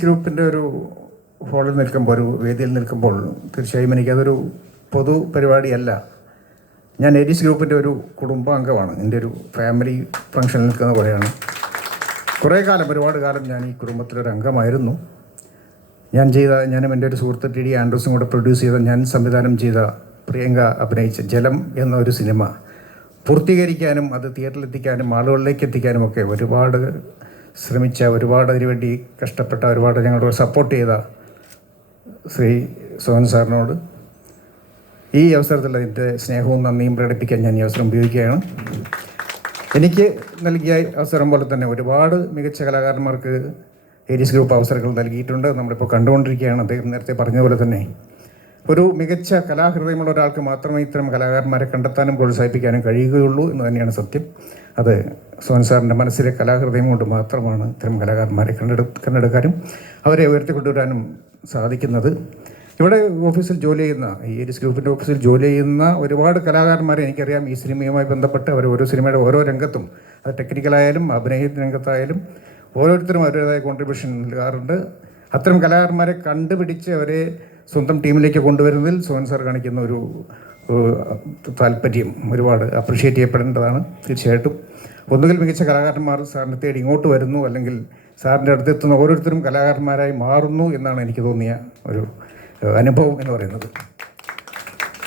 ഗ്രൂപ്പിന്റെ ഒരു ഹോളിൽ നിൽക്കുമ്പോൾ ഒരു വേദിയിൽ നിൽക്കുമ്പോൾ തീർച്ചയായും എനിക്കതൊരു പൊതു പരിപാടിയല്ല. ഞാൻ എഡിസ് ഗ്രൂപ്പിന്റെ ഒരു കുടുംബാംഗമാണ്. എന്റെ ഒരു ഫാമിലി ഫംഗ്ഷനിൽ നിൽക്കുന്ന പോലെയാണ്. കുറേ കാലം ഒരുപാട് കാലം ഞാൻ ഈ കുടുംബത്തിലൊരു അംഗമായിരുന്നു. ഞാൻ ചെയ്ത ഞാനും എന്റെ ഒരു സുഹൃത്ത് ടി ഡി ആൻഡ്രൂസും കൂടെ പ്രൊഡ്യൂസ് ചെയ്ത ഞാൻ സംവിധാനം ചെയ്ത പ്രിയങ്ക അഭിനയിച്ച ജലം എന്ന ഒരു സിനിമ പൂർത്തീകരിക്കാനും അത് തിയേറ്ററിലെത്തിക്കാനും ആളുകളിലേക്ക് എത്തിക്കാനും ഒക്കെ ഒരുപാട് ശ്രമിച്ച ഒരുപാട് അതിനുവേണ്ടി കഷ്ടപ്പെട്ട ഒരുപാട് ഞങ്ങളോട് സപ്പോർട്ട് ചെയ്ത ശ്രീ സോഹൻ സാറിനോട് ഈ അവസരത്തിൽ അതിന്റെ സ്നേഹവും നന്ദിയും പ്രകടിപ്പിക്കാൻ ഞാൻ ഈ അവസരം ഉപയോഗിക്കുകയാണ്. എനിക്ക് നൽകിയ അവസരം പോലെ തന്നെ ഒരുപാട് മികച്ച കലാകാരന്മാർക്ക് ഏരീസ് ഗ്രൂപ്പ് അവസരങ്ങൾ നൽകിയിട്ടുണ്ട്. നമ്മളിപ്പോൾ കണ്ടുകൊണ്ടിരിക്കുകയാണ്. അദ്ദേഹം നേരത്തെ പറഞ്ഞതുപോലെ തന്നെ ഒരു മികച്ച കലാഹൃദയമുള്ള ഒരാൾക്ക് മാത്രമേ ഇത്തരം കലാകാരന്മാരെ കണ്ടെത്താനും പ്രോത്സാഹിപ്പിക്കാനും കഴിയുകയുള്ളൂ എന്ന് തന്നെയാണ് സത്യം. അത് സോൻ സാറിന്റെ മനസ്സിലെ കലാഹൃദയം കൊണ്ട് മാത്രമാണ് ഇത്തരം കലാകാരന്മാരെ കണ്ടെടു കണ്ടെടുക്കാനും അവരെ ഉയർത്തിക്കൊണ്ടുവരാനും സാധിക്കുന്നത്. ഇവിടെ ഓഫീസിൽ ജോലി ചെയ്യുന്ന ഈ ഏരിയസ് ഗ്രൂപ്പിന്റെ ഓഫീസിൽ ജോലി ചെയ്യുന്ന ഒരുപാട് കലാകാരന്മാരെ എനിക്കറിയാം. ഈ സിനിമയുമായി ബന്ധപ്പെട്ട് അവർ ഓരോ സിനിമയുടെ ഓരോ രംഗത്തും അത് ടെക്നിക്കലായാലും അഭിനയ രംഗത്തായാലും ഓരോരുത്തരും അവരുടേതായ കോൺട്രിബ്യൂഷൻ നൽകാറുണ്ട്. അത്തരം കലാകാരന്മാരെ കണ്ടുപിടിച്ച് അവരെ സ്വന്തം ടീമിലേക്ക് കൊണ്ടുവരുന്നതിൽ സോൻ സാർ കാണിക്കുന്ന ഒരു താല്പര്യം ഒരുപാട് അപ്രിഷ്യേറ്റ് ചെയ്യപ്പെടേണ്ടതാണ് തീർച്ചയായിട്ടും. ഒന്നുകിൽ മികച്ച കലാകാരന്മാർ സാറിനെ തേടി ഇങ്ങോട്ട് വരുന്നു അല്ലെങ്കിൽ സാറിന്റെ അടുത്തെത്തുന്ന ഓരോരുത്തരും കലാകാരന്മാരായി മാറുന്നു എന്നാണ് എനിക്ക് തോന്നിയ ഒരു അനുഭവം എന്ന് പറയുന്നത്.